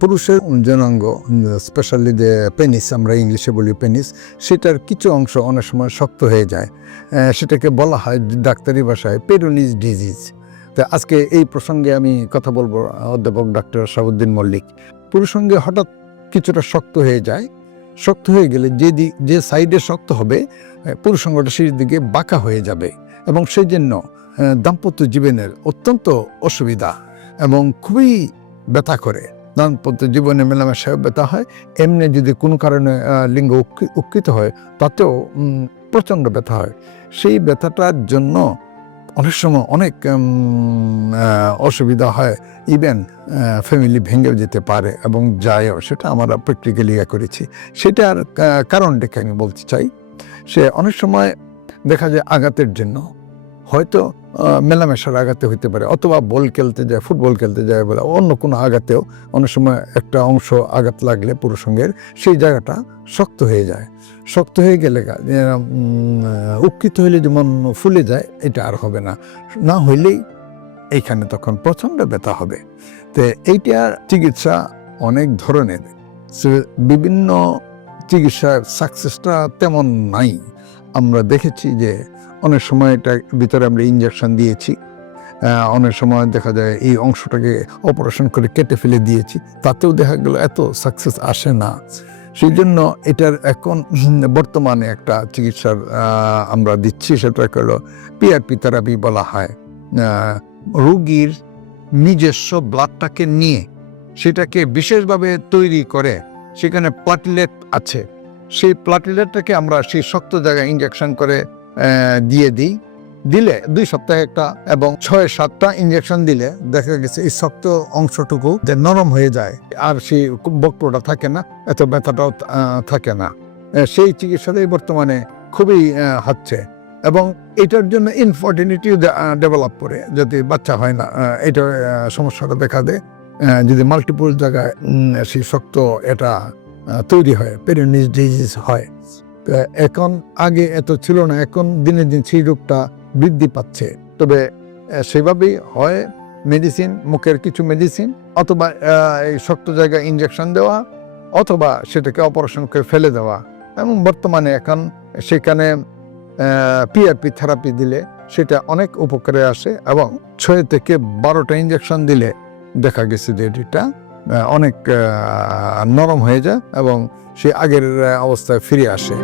পুরুষের জনাঙ্গ, স্পেশালি যে পেনিস, আমরা ইংলিশে বলি পেনিস, সেটার কিছু অংশ অনেক সময় শক্ত হয়ে যায়। সেটাকে বলা হয় ডাক্তারি ভাষায় পেরোনিস ডিজিজ। তো আজকে এই প্রসঙ্গে আমি কথা বলবো অধ্যাপক ডক্টর শাহাবুদ্দিন মল্লিক। পুরুষাঙ্গে হঠাৎ কিছুটা শক্ত হয়ে যায়, শক্ত হয়ে গেলে যে সাইডে শক্ত হবে পুরুষাঙ্গটা সেই দিকে বাঁকা হয়ে যাবে এবং সেই জন্য দাম্পত্য জীবনের অত্যন্ত অসুবিধা এবং খুবই ব্যথা করে। দাম্পত্য জীবনে মেলামেশায় ব্যথা হয়, এমনি যদি কোনো কারণে লিঙ্গ উৎকৃত হয় তাতেও প্রচণ্ড ব্যথা হয়। সেই ব্যথাটার জন্য অনেক সময় অনেক অসুবিধা হয়, ইভেন ফ্যামিলি ভেঙেও যেতে পারে এবং যায়ও। সেটা আমরা প্র্যাকটিক্যালি করেছি। সেটার কারণটাকে আমি বলতে চাই। সে অনেক সময় দেখা যায় আঘাতের জন্য, হয়তো মেলামেশার আঘাতে হইতে পারে, অথবা বল খেলতে যায়, ফুটবল খেলতে যায় বলে অন্য কোনো আঘাতেও অনেক সময় একটা অংশ আঘাত লাগলে পুরুষাঙ্গের সেই জায়গাটা শক্ত হয়ে যায়। শক্ত হয়ে গেলে উৎকৃত হইলে যেমন ফুলে যায়, এটা আর হবে না, না হইলেই এইখানে তখন প্রচণ্ড ব্যথা হবে। তো এইটার চিকিৎসা অনেক ধরনের, বিভিন্ন চিকিৎসার সাকসেসটা তেমন নাই। আমরা দেখেছি যে অনেক সময় এটার ভিতরে আমরা ইঞ্জেকশন দিয়েছি, অনেক সময় দেখা যায় এই অংশটাকে অপারেশন করে কেটে ফেলে দিয়েছি, তাতেও দেখা গেল এত সাকসেস আসে না। সেই জন্য এটার এখন বর্তমানে একটা চিকিৎসার আমরা দিচ্ছি, সেটা হলো পিআরপি থেরাপি বলা হয়। রোগীর নিজস্ব ব্লাডটাকে নিয়ে সেটাকে বিশেষভাবে তৈরি করে, সেখানে প্লাটিলেট আছে, সেই প্লাটিলেটটাকে আমরা সেই শক্ত জায়গায় ইঞ্জেকশন করে দিলে 2 সপ্তাহে একটা এবং 6-7টা ইঞ্জেকশন দিলে দেখা গেছে এই শক্ত অংশটুকু নরম হয়ে যায়, আর সেই বক্রটা থাকে না, এত ব্যথাটাও থাকে না। সেই চিকিৎসাটাই বর্তমানে খুবই হচ্ছে এবং এটার জন্য ইনফার্টিলিটিও ডেভেলপ করে, যদি বাচ্চা হয় না, এটা সমস্যাটা দেখা দেয়। যদি মাল্টিপল জায়গায় সেই শক্ত এটা তৈরি হয়, পেরিনিস ডিজিজ হয়। এখন আগে এত ছিল না, এখন দিনে দিন সেই রোগটা বৃদ্ধি পাচ্ছে। তবে সেভাবেই হয় মেডিসিন, মুখের কিছু মেডিসিন, অথবা এই শক্ত জায়গায় ইঞ্জেকশন দেওয়া, অথবা সেটাকে অপারেশন করে ফেলে দেওয়া। এবং বর্তমানে এখন সেখানে পিআরপি থেরাপি দিলে সেটা অনেক উপকারে আসে এবং 6 থেকে 12টা ইঞ্জেকশন দিলে দেখা গেছে যে এটা অনেক নরম হয়ে যায় এবং সে আগের অবস্থায় ফিরে আসে।